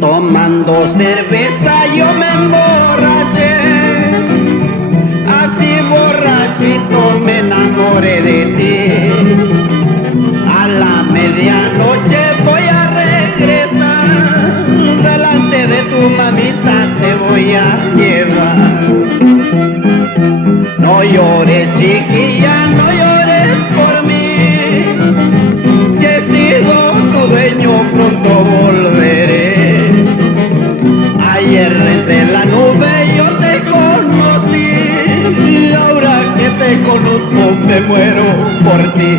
Tomando cerveza yo me emborraché, así borrachito me enamoré de ti. A la medianoche voy a regresar, delante de tu mamita te voy a llevar. No llores, chiquilla, no llores por mí, si he sido tu dueño pronto volveré. Ayer entre la nube yo te conocí, y ahora que te conozco me muero por ti.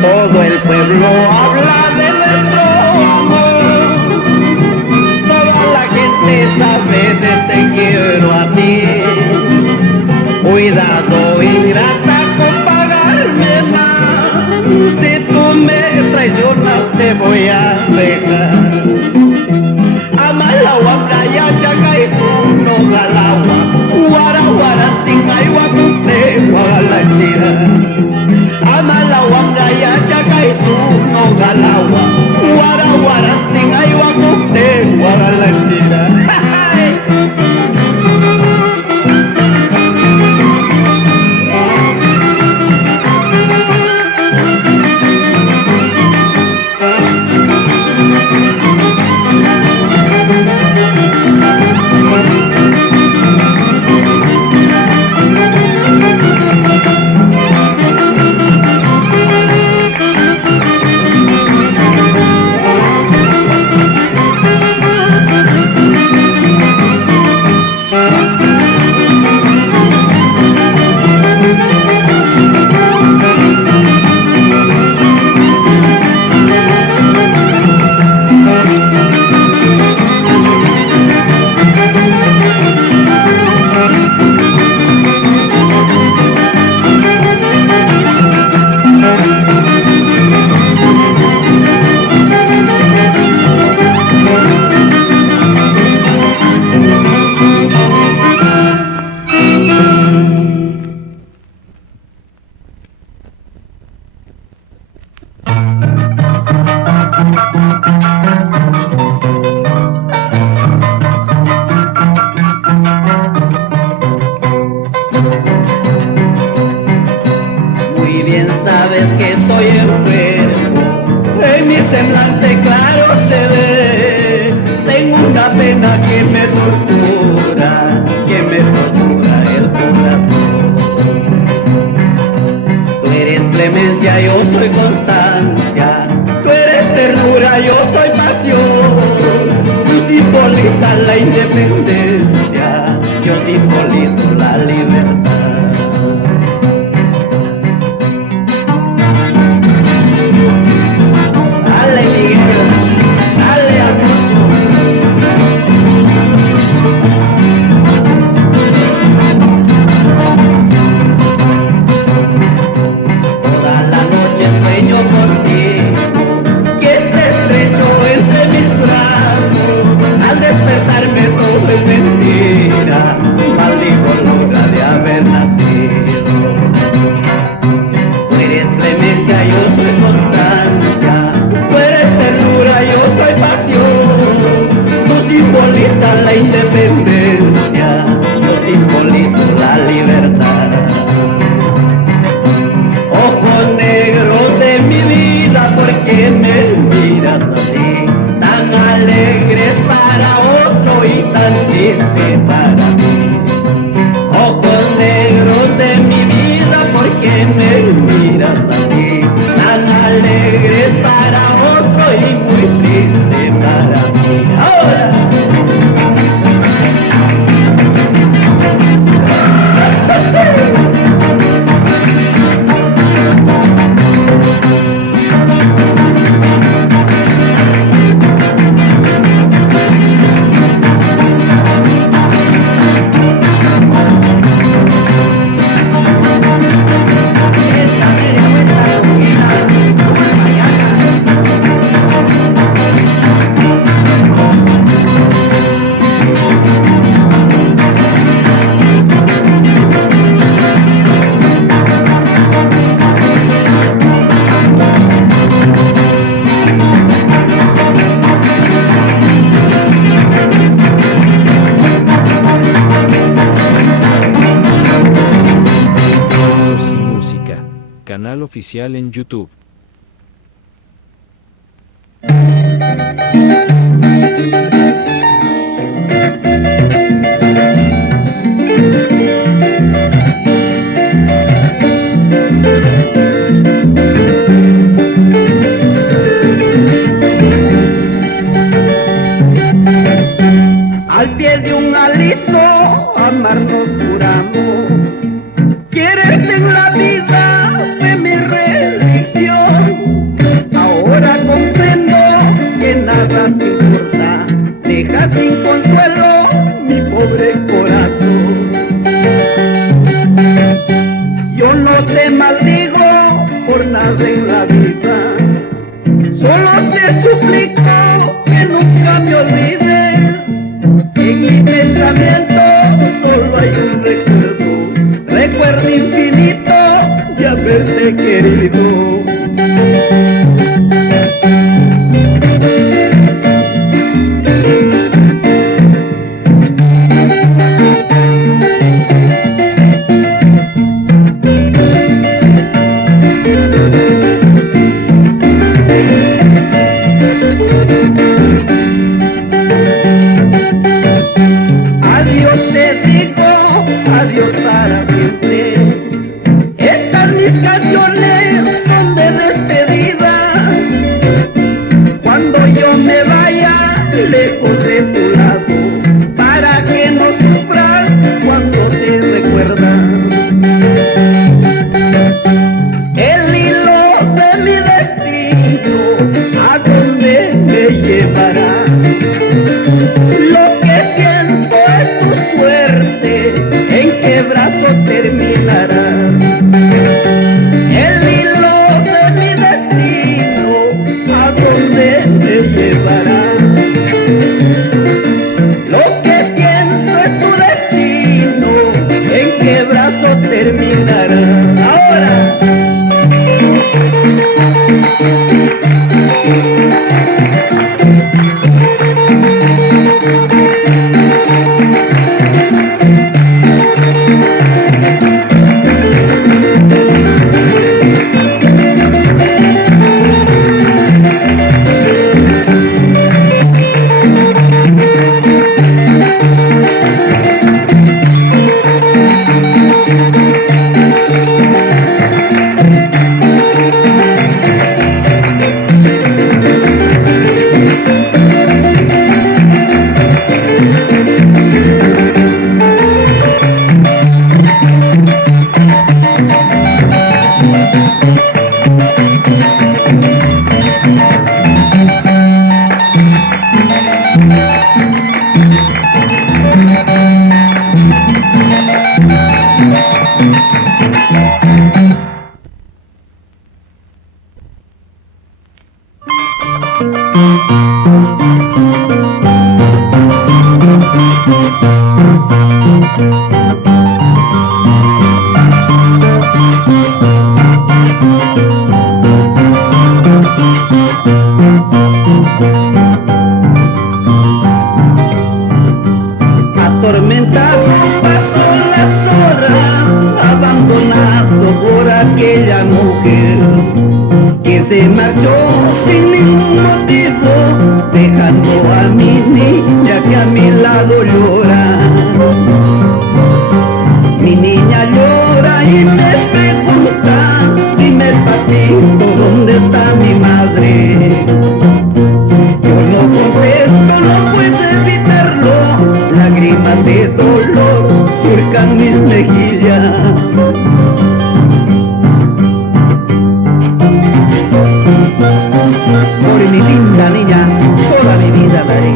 Todo el pueblo habla de nuestro amor, toda la gente sabe de te quiero a ti. Cuidado, ingrata, con pagarme más, si tú me traicionas te voy a dejar. Amalawa, playa, chaca y su nogalagua, guara, guarantinga y guacute, guagalachira. Amalawa, playa, chaca y su nogalagua, guara, guarantinga y guacute, guagalachira. Muy bien sabes que estoy enfermo, en mi semblante claro se ve. Tengo una pena que me tortura el corazón. Tú eres clemencia, yo soy constancia, tú eres ternura, yo soy pasión. Tú simbolizas la independencia, yo simbolizo la libertad. La independencia, yo simbolizo la libertad. Ojos negros de mi vida, ¿por qué me miras así? Tan alegres para otro y tan triste para mí. Ojos negros de mi vida, ¿por qué me miras así? Tan alegres para otro y muy triste para mí. Ahora. oficial en YouTube. Al pie de un aliso, amarnos juramos. Quererte en la vida fue mi religión. Ahora comprendo que nada te importa. Deja sin consuelo mi pobre corazón. Yo no te maldigo por nada en la vida. Solo te suplico que nunca me olvides. En mi pensamiento solo hay un recuerdo infinito de haberte querido. Adiós para siempre. Estas mis canciones son de despedida. Cuando yo me vaya lejos de tu lado, para que no sufras cuando te recuerdas. El hilo de mi destino, ¿a dónde me llevará? Lo que siento es tu suerte, ¿en qué brazo terminará? El hilo de mi destino, ¿a dónde me llevará? Lo que siento es tu destino, ¿en qué brazo terminará? Ahora. Atormentado pasó las horas, abandonado por aquella mujer que se marchó sin ningún motivo, dejando a mi niña que a mi lado llora. Mi niña llora y me pregunta, dime papito, ¿dónde está mi madre? Yo no contesto, no puedo evitarlo, lágrimas de dolor surcan mis mejillas. Por mi linda niña, toda mi vida daré.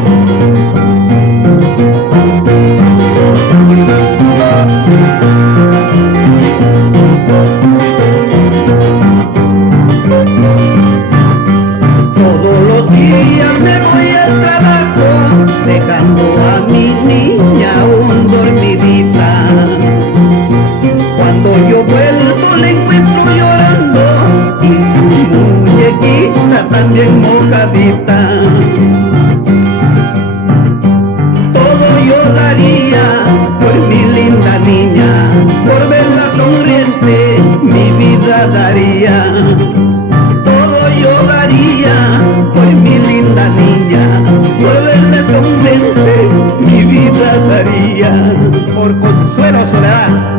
Todos los días me voy al trabajo, dejando a mi niña aún dormidita. Cuando yo vuelvo la encuentro llorando y su muñequita también mojadita. Todo yo daría por mi linda niña, por verla sonriente, mi vida daría, todo yo daría por mi linda niña, por verla sonreírte, mi vida daría, por Consuelo Soledad.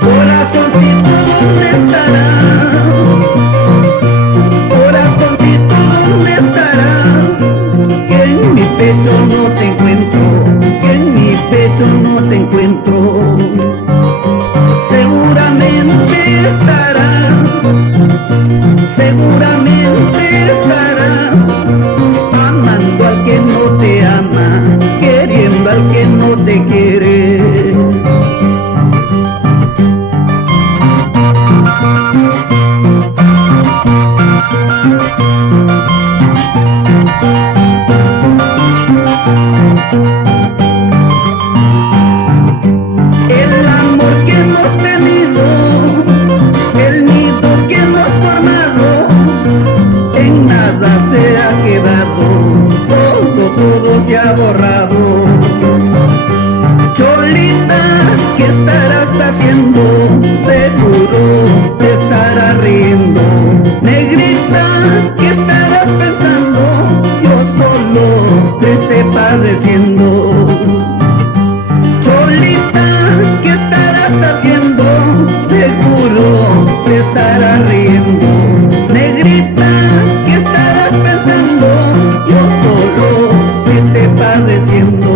Corazoncito, ¿dónde estará? Corazoncito, ¿dónde estará? Que en mi pecho no te encuentro, que en mi pecho no te encuentro. Seguramente estará, seguramente estará, amando al que no te ama, queriendo al que no te quiere. El amor que hemos tenido, el nido que hemos formado, en nada se ha quedado, todo se ha borrado. Cholita, ¿qué estarás haciendo? Seguro te estarás riendo. Negrita, ¿qué estarás pensando? Yo solo te esté padeciendo. Cholita, ¿qué estarás haciendo? Seguro te estarás riendo. Negrita, ¿qué estarás pensando? Yo solo te esté padeciendo.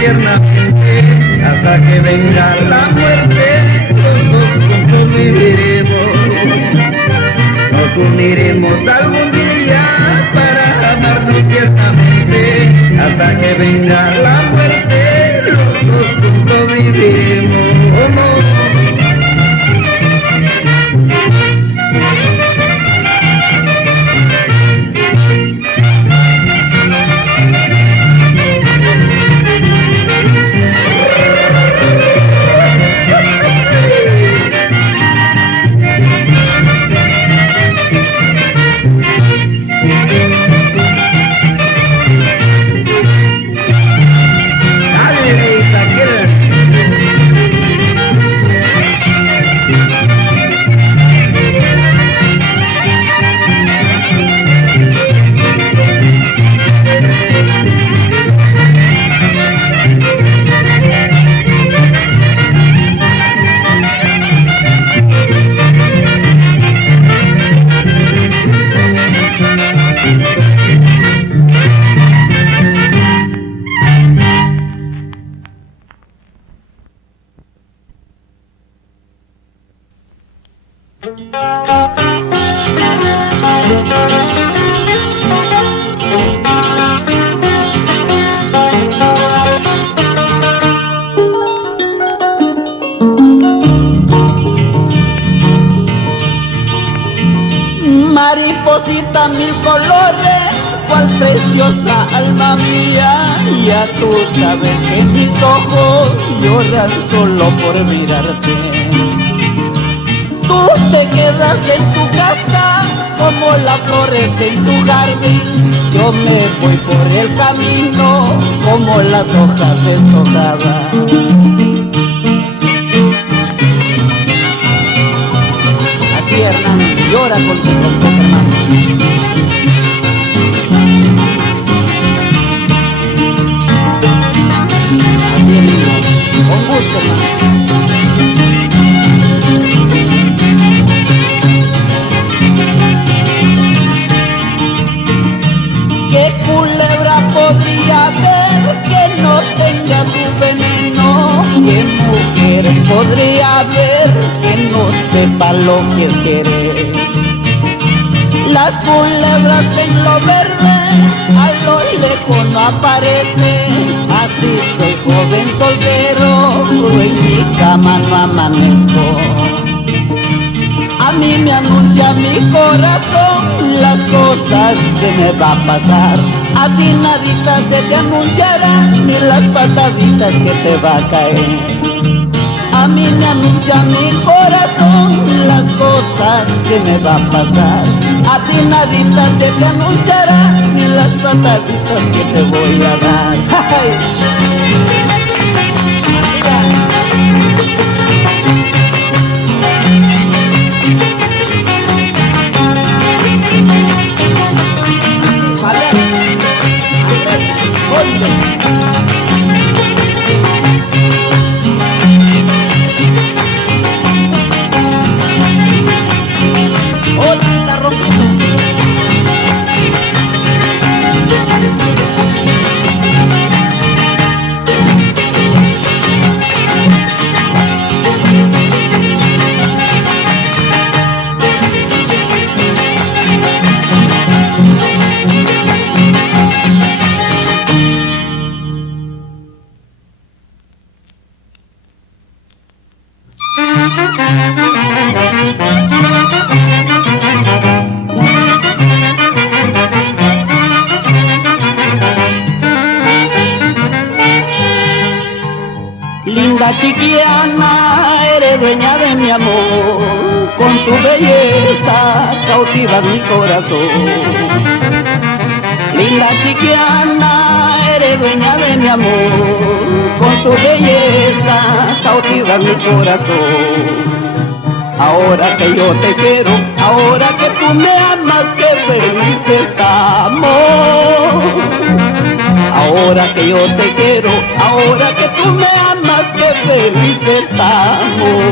tiernamente hasta que venga la muerte, los dos juntos viviremos. Nos uniremos algún día para amarnos tiernamente hasta que venga la muerte, los dos juntos viviremos. Mariposita mil colores, cual preciosa alma mía, ya tú sabes que mis ojos lloran solo por mirarte. Tú te quedas en tu casa como las flores en tu jardín, yo me voy por el camino como las hojas deshojadas. Así, Hernán, llora con tu trompeta, hermano. Así es, niño, con gusto, hermano. ¿Qué culebra podría haber que no tenga su veneno? ¿Qué mujer podría haber que no sepa lo que es querer? Las culebras en lo verde a lo lejos no aparecen. Así soy joven soltero, en mi cama no amanezco. A mí me anuncia mi corazón las cosas que me va a pasar. A ti nadita se te anunciará, ni las pataditas que te va a caer. A mí me anuncia mi corazón las cosas que me va a pasar. A ti nadita se te anunciará, ni las pataditas que te voy a dar. Linda chiquiana, eres dueña de mi amor, con tu belleza cautivas mi corazón. Linda chiquiana, eres dueña de mi amor, con tu belleza cautivas mi corazón. Ahora que yo te quiero, ahora que tú me amas, qué feliz estamos. Ahora que yo te quiero, ahora que tú me amas, qué feliz estamos.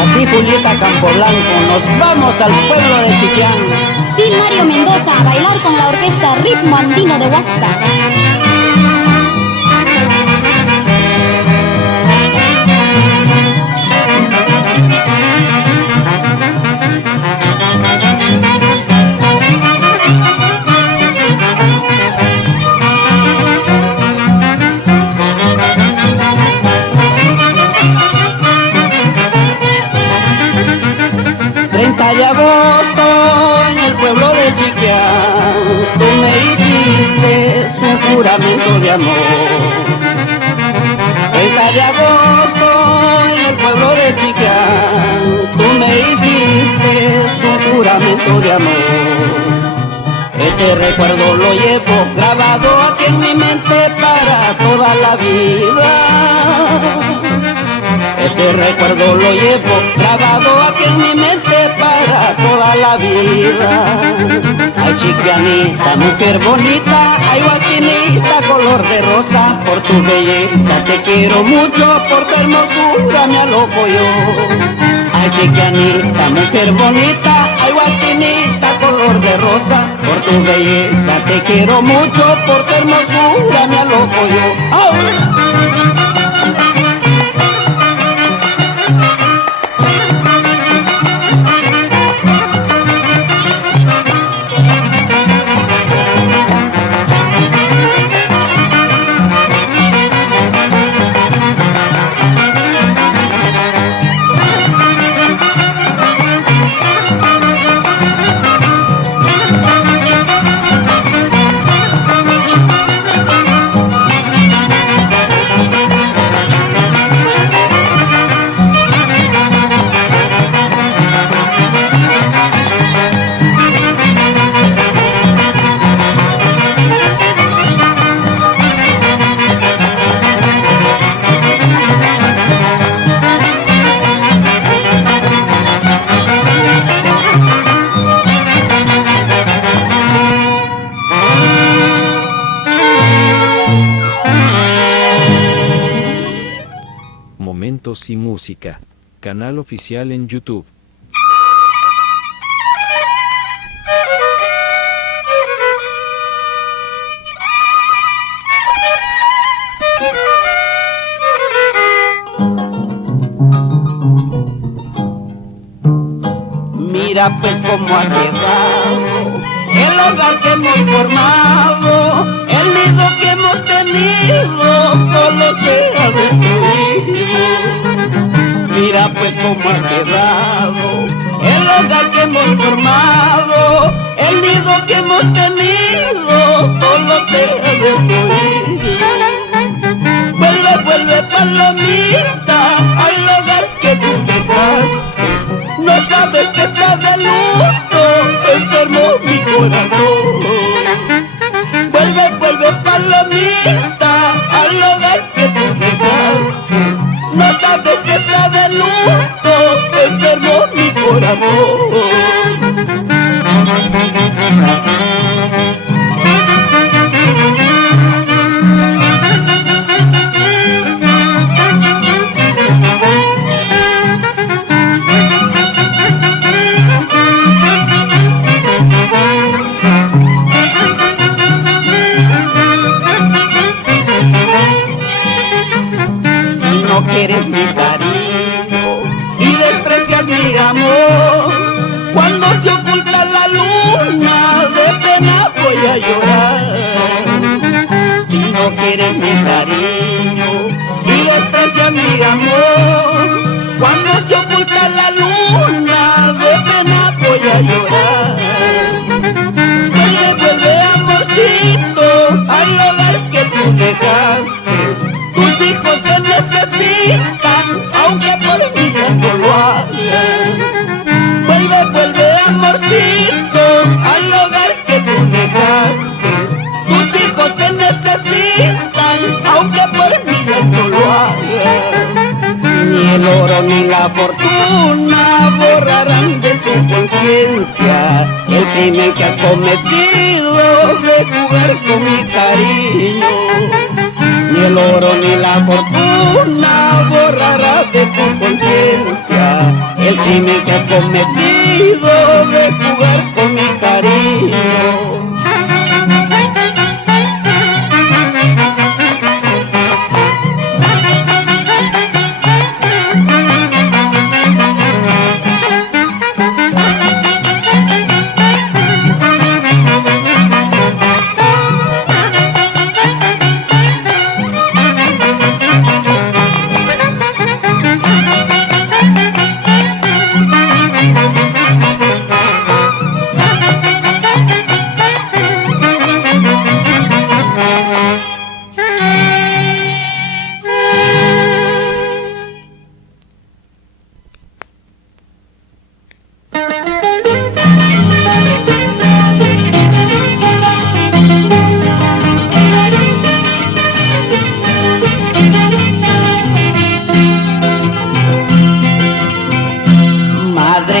Así, Julieta Campoblanco, nos vamos al pueblo de Chiquián. Sí, Mario Mendoza, a bailar con la orquesta Ritmo Andino de Huasta. 30 de agosto en el pueblo de Chiquián, tú me hiciste un juramento de amor. 30 de agosto en el pueblo de Chiquián, tú me hiciste un juramento de amor. Ese recuerdo lo llevo grabado aquí en mi mente para toda la vida. Ese recuerdo lo llevo grabado aquí en mi mente para toda la vida. Ay, chiquianita, mujer bonita, ay, guasquinita, color de rosa, por tu belleza te quiero mucho, por tu hermosura me aloco yo. Ay, chiquianita, mujer bonita, ay, guasquinita, color de rosa, por tu belleza te quiero mucho, por tu hermosura me aloco yo. ¡Oh! Momentos y música. Canal oficial en YouTube. Mira pues cómo ha quedado el hogar que hemos formado, el nido que hemos tenido solo se ha destruido. Mira pues cómo ha quedado el hogar que hemos formado, el nido que hemos tenido solo se ha destruido. Vuelve, vuelve palomita al hogar que tú dejaste. No sabes que está de luto, enfermo mi corazón. Vuelve, vuelve palomita al hogar que tú dejaste. No sabes que está de luto, enfermo mi corazón. Eres mi cariño y desprecias mi amor. Cuando se oculta la luna, de pena voy a llorar. Si no quieres mi cariño y desprecias mi amor, cuando se oculta la luna, de pena voy a llorar. Vuelve, vuelve amorcito al hogar que tú dejaste. Tus hijos te necesitan, aunque por mí ya no lo hagan. Vuelve, vuelve amorcito al hogar que tú dejaste. Tus hijos te necesitan, aunque por mí ya no lo hagan. Ni el oro ni la fortuna borrarán de tu conciencia el crimen que has cometido de jugar con mi cariño. Ni el oro ni la fortuna borrará de tu conciencia el crimen que has cometido de jugar con mi cariño.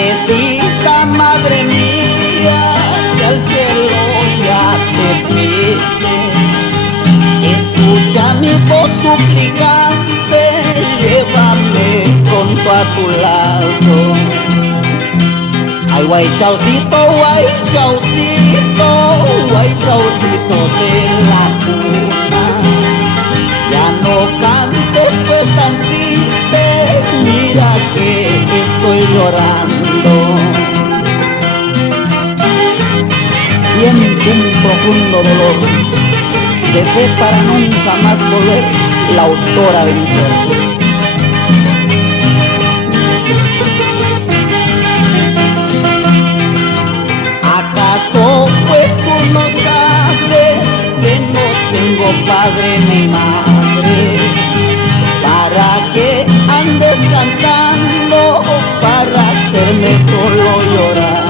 Madrecita, madre mía, que al cielo ya te pide. Escucha mi voz suplicante, llévame pronto a tu lado. Ay, guay, chaucito, guay, chaucito, guay, chaucito de la cuna. Ya no cantes pues tan triste, mira que estoy llorando. Siento un profundo dolor, dejé para nunca más volver la autora de mi ser. ¿Acaso pues tú no sabes que no tengo padre ni madre? ¿Para qué andes cantando? Para hacerme solo llorar.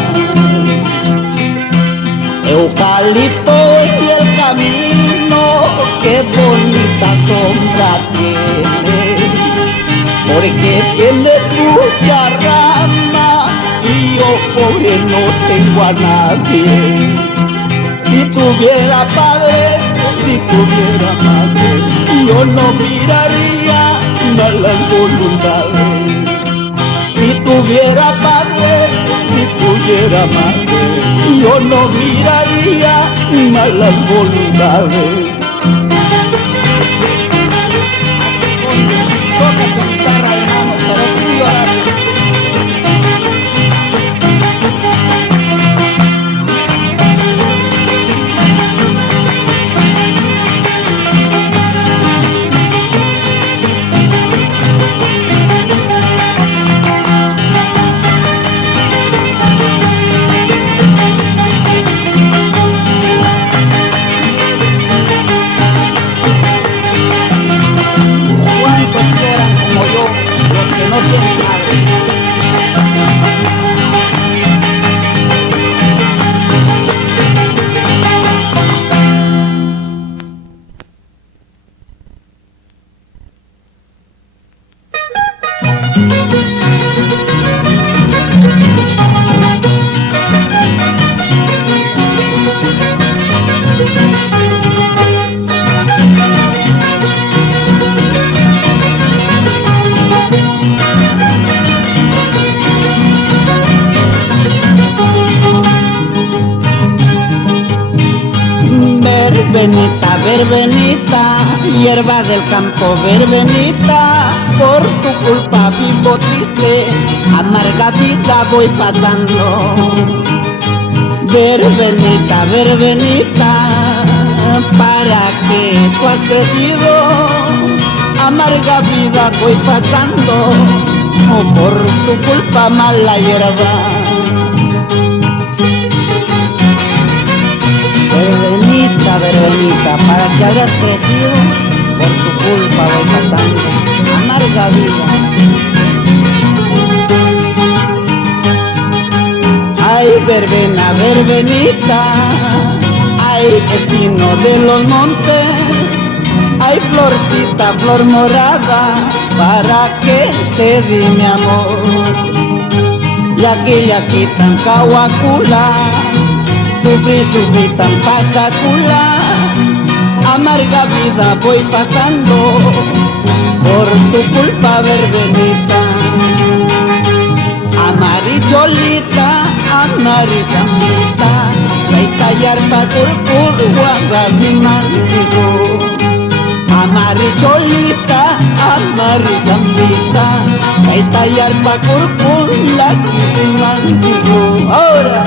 Eucalipto y el camino, qué bonita sombra tiene, porque tiene mucha rama y yo pobre no tengo a nadie. Si tuviera padre o si tuviera madre, yo no miraría malas voluntades. Si tuviera padre, si tuviera madre, yo no miraría malas voluntades. Toca con guitarra de mano, pero sin llorar. No tiene madre. Verbenita, verbenita, hierba del campo, verbenita, por tu culpa vivo triste, amarga vida voy pasando. Verbenita, verbenita, para que tú has crecido, amarga vida voy pasando, por tu culpa mala hierba. Verbenita, verbenita, para que hayas crecido, por tu culpa voy pasando, amarga vida. Ay, verbena, verbenita, ay, espino de los montes, ay, florcita, flor morada, para que te di mi amor. Y aquí tan cahuacula, sufrí tan pasacula, amarga vida voy pasando, por tu culpa verbenita. Amaricholita, amarizamita, Yaitayarpa kurkur, guagazimantizo. Amaricholita, amarizamita, Yaitayarpa kurkur, guagazimantizo. Ahora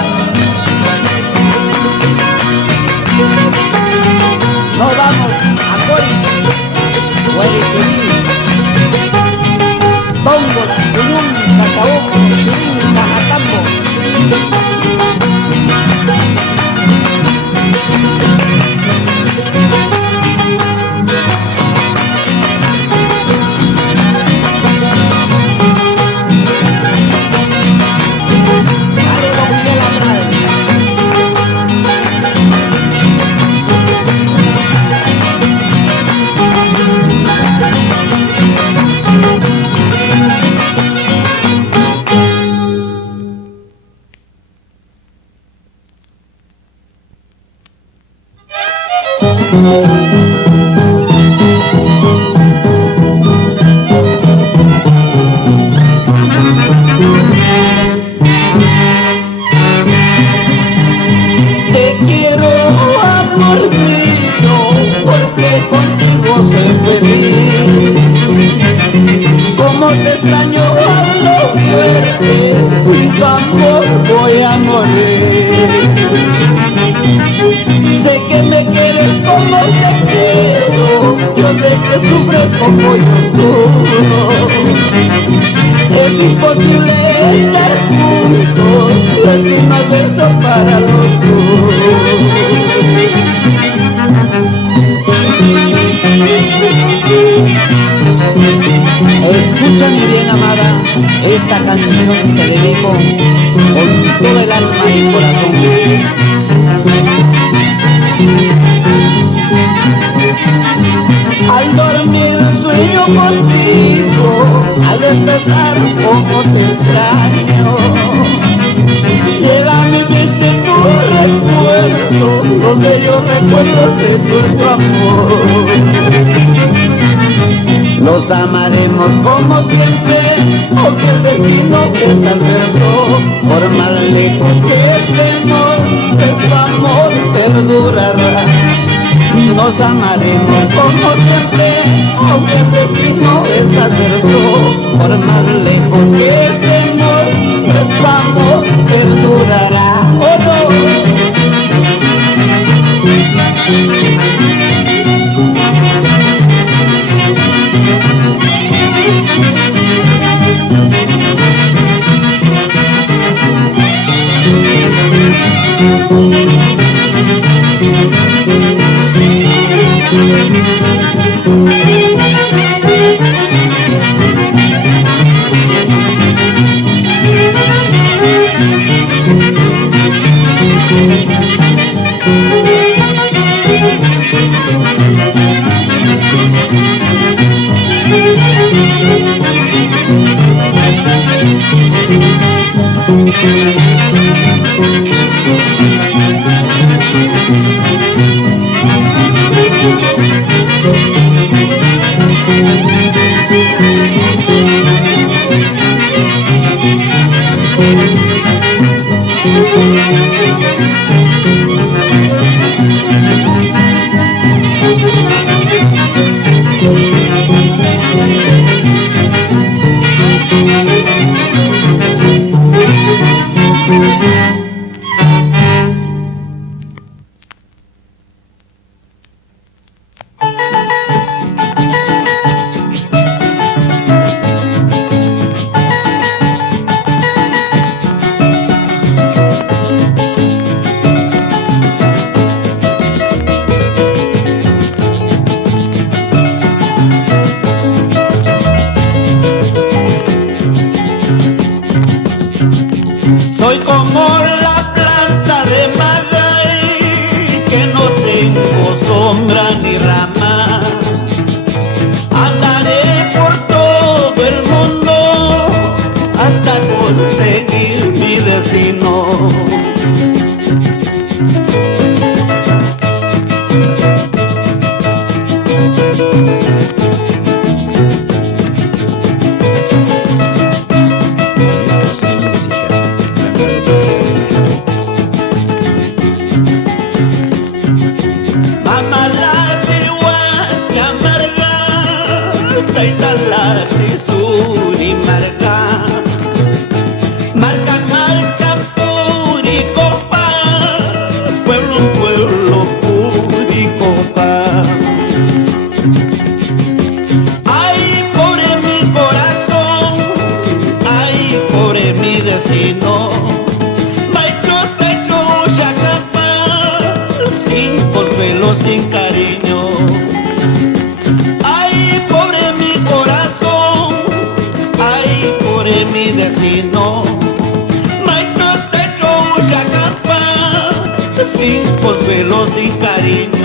no vamos a Cori, Hueriquení, Tongos, Tuyum, Cacaboco, Tuyum, Camatambo. Te quiero, amor mío, porque contigo soy feliz. Como te extraño a lo fuerte, sin tu amor voy a morir. Sé que me quieres como te quiero, yo sé que sufres como yo sufro. Es imposible estar juntos, destino adverso para los dos. Escucha mi bien amada, esta canción te dedico con todo el alma y corazón. Al dormir sueño contigo, al despertar como te extraño. Llega a mi mente tu recuerdo, los bellos recuerdos de nuestro amor. Los amaremos como siempre, porque el destino es adverso. Por más lejos que estemos, nuestro amor perdurará. Nos amaremos como siempre, aunque el destino es adverso. Por más lejos que estemos, nuestro amor perdurará. ¡Oh, no! Soy como la planta de maguey, que no tengo sombra ni rama. Andaré por todo el mundo hasta conseguir mi destino. Marca, marca, Puricopa, pueblo, pueblo, Puricopa. Ay, pobre mi corazón, ay, pobre mi destino. Macho, secho, chacapa, sin consuelo, sin cariño. Ay, pobre mi corazón, ay, pobre mi destino. Maestro, hecho mucha capa, sin consuelo, sin cariño.